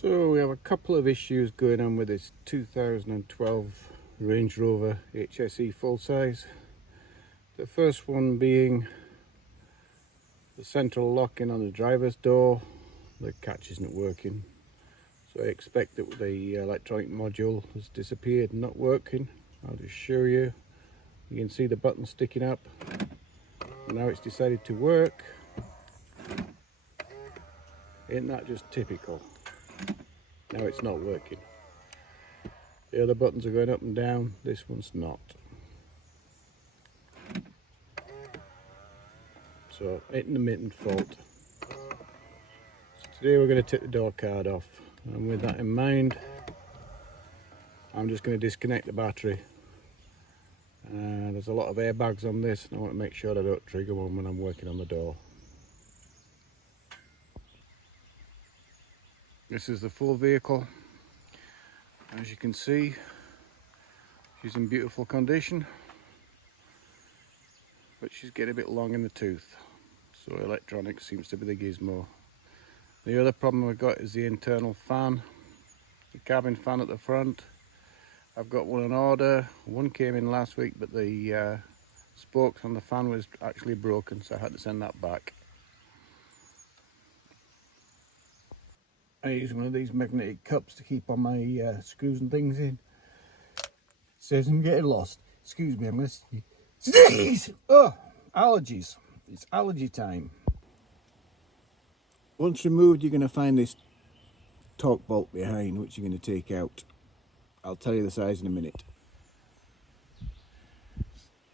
So we have a couple of issues going on with this 2012 Range Rover HSE full size. The first one being the central locking on the driver's door. The catch isn't working, so I expect that the electronic module has disappeared and not working. I'll just show you. You can see the button sticking up. Now it's decided to work. Ain't that just typical? Now it's not working. The other buttons are going up and down, this one's not. So, intermittent fault. So today we're going to take the door card off, and with that in mind, I'm just going to disconnect the battery. There's a lot of airbags on this, and I want to make sure I don't trigger one when I'm working on the door. This is the full vehicle. As you can see, she's in beautiful condition, but she's getting a bit long in the tooth, so electronics seems to be the gizmo. The other problem we've got is the internal fan, the cabin fan at the front. I've got one on order. One came in last week, but the spokes on the fan was actually broken, so I had to send that back. I use one of these magnetic cups to keep all my screws and things in. Says I'm getting lost. Excuse me, I'm going to sneeze! Oh, allergies. It's allergy time. Once removed, you're going to find this torque bolt behind, which you're going to take out. I'll tell you the size in a minute.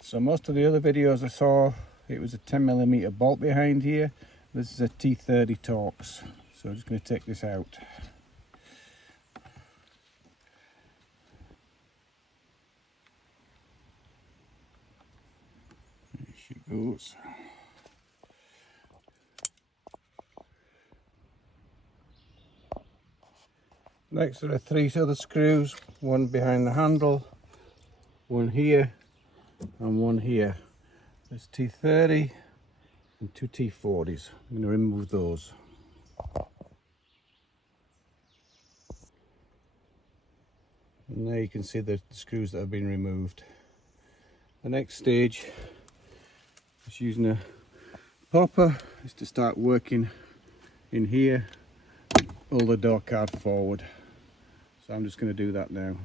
So most of the other videos I saw, it was a 10mm bolt behind here. This is a T30 Torx. So I'm just going to take this out. There she goes. Next there are three other screws, one behind the handle, one here and one here. There's T30 and two T40s. I'm going to remove those. And there you can see the screws that have been removed. The next stage is using a popper is to start working in here, pull the door card forward. So I'm just going to do that now.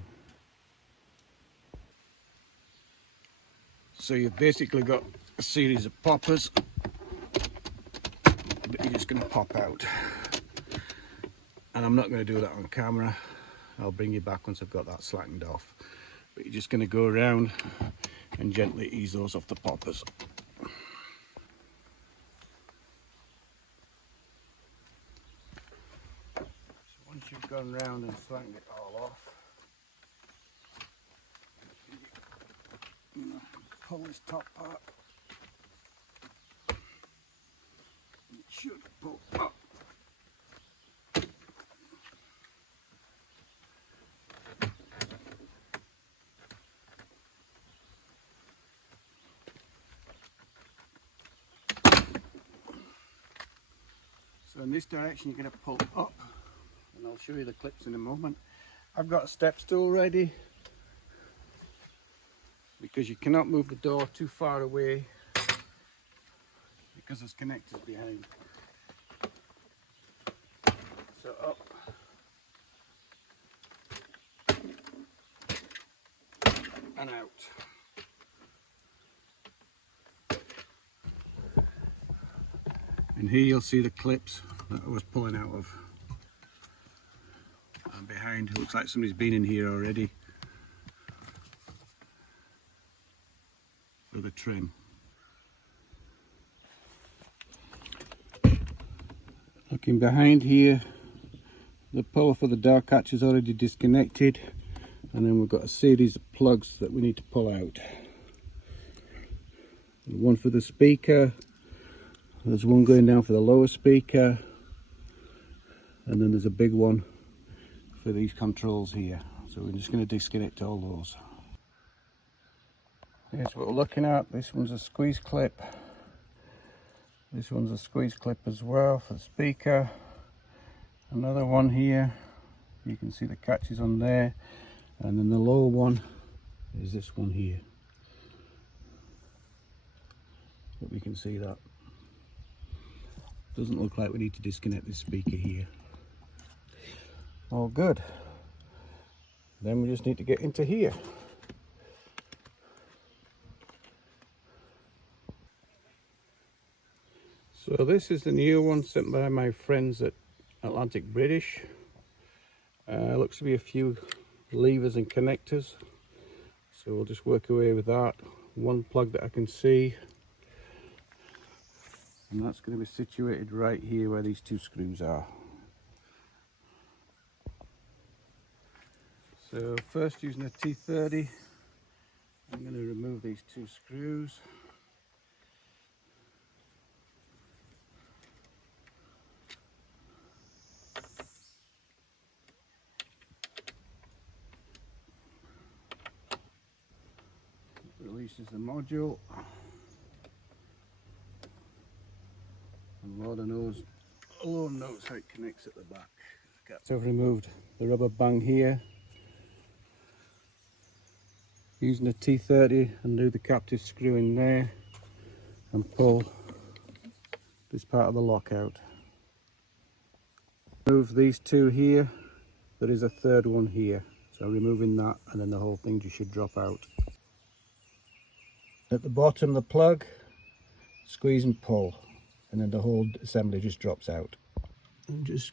So you've basically got a series of poppers that you're just going to pop out. And I'm not going to do that on camera. I'll bring you back once I've got that slackened off. But you're just going to go around and gently ease those off the poppers. So once you've gone round and slackened it all off, pull this top part. It should pull up. So in this direction you're going to pull up, and I'll show you the clips in a moment. I've got a step stool ready, because you cannot move the door too far away because there's connectors behind. So up. And out. And here you'll see the clips that I was pulling out of. And behind, it looks like somebody's been in here already for the trim. Looking behind here, the puller for the door catch is already disconnected, and then we've got a series of plugs that we need to pull out. One for the speaker, there's one going down for the lower speaker, and then there's a big one for these controls here. So we're just going to disconnect all those. Here's what we're looking at. This one's a squeeze clip. This one's a squeeze clip as well for the speaker. Another one here You can see the catches on there, and then the lower one is this one here. But we can see that. Doesn't look like we need to disconnect this speaker here. All good. Then we just need to get into here. So this is the new one sent by my friends at Atlantic British. Looks to be a few levers and connectors. So we'll just work away with that. One plug that I can see. And that's going to be situated right here where these two screws are. So first, using a T30, I'm going to remove these two screws. Releases the module. And Lord knows how it connects at the back. So I've removed the rubber bang here. Using a T30, undo the captive screw in there and pull this part of the lock out. Remove these two here. There is a third one here. So removing that, and then the whole thing just should drop out. At the bottom, the plug, squeeze and pull, and then the whole assembly just drops out. I'm just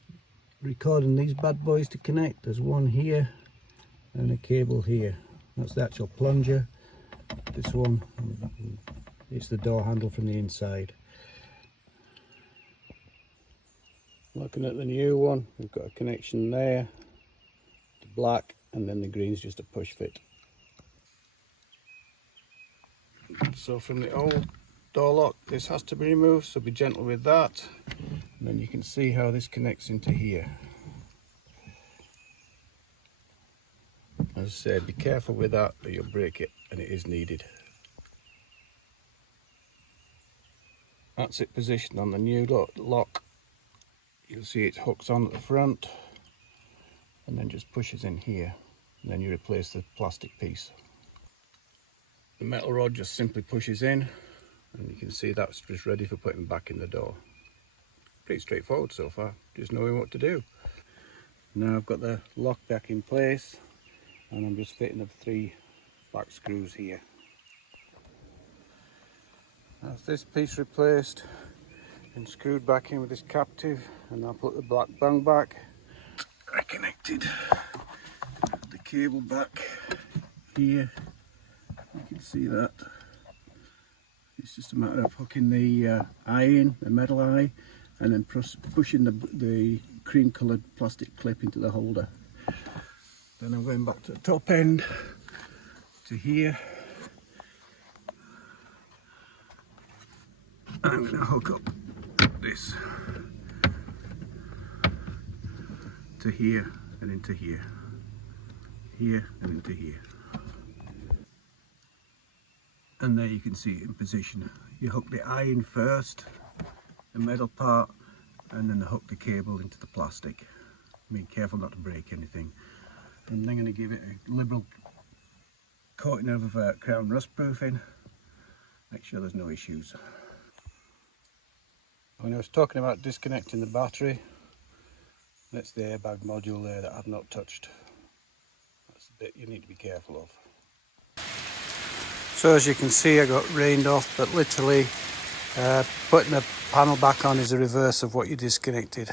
recording these bad boys to connect. There's one here and a cable here. That's the actual plunger. This one, it's the door handle from the inside. Looking at the new one, we've got a connection there, the black, and then the green's just a push fit. So from the old door lock, this has to be removed, so be gentle with that. And then you can see how this connects into here. As I said, be careful with that or you'll break it, and it is needed. That's it positioned on the new lock. You'll see it hooks on at the front and then just pushes in here, and then you replace the plastic piece. The metal rod just simply pushes in, and you can see that's just ready for putting back in the door. Pretty straightforward so far, just knowing what to do. Now I've got the lock back in place, and I'm just fitting the 3 back screws here. That's this piece replaced and screwed back in with this captive, and I'll put the black bung back. I connected the cable back here. You can see that. It's just a matter of hooking the eye in, the metal eye, and then pushing the cream coloured plastic clip into the holder. Then I'm going back to the top end to here. And I'm going to hook up this to here and into here, here and into here. And there you can see it in position. You hook the eye in first, the metal part, and then hook the cable into the plastic. Be careful not to break anything. And I'm going to give it a liberal coating of crown rust proofing. Make sure there's no issues. When I was talking about disconnecting the battery, that's the airbag module there that I've not touched. That's the bit you need to be careful of. So as you can see, I got rained off, but literally putting the panel back on is the reverse of what you disconnected.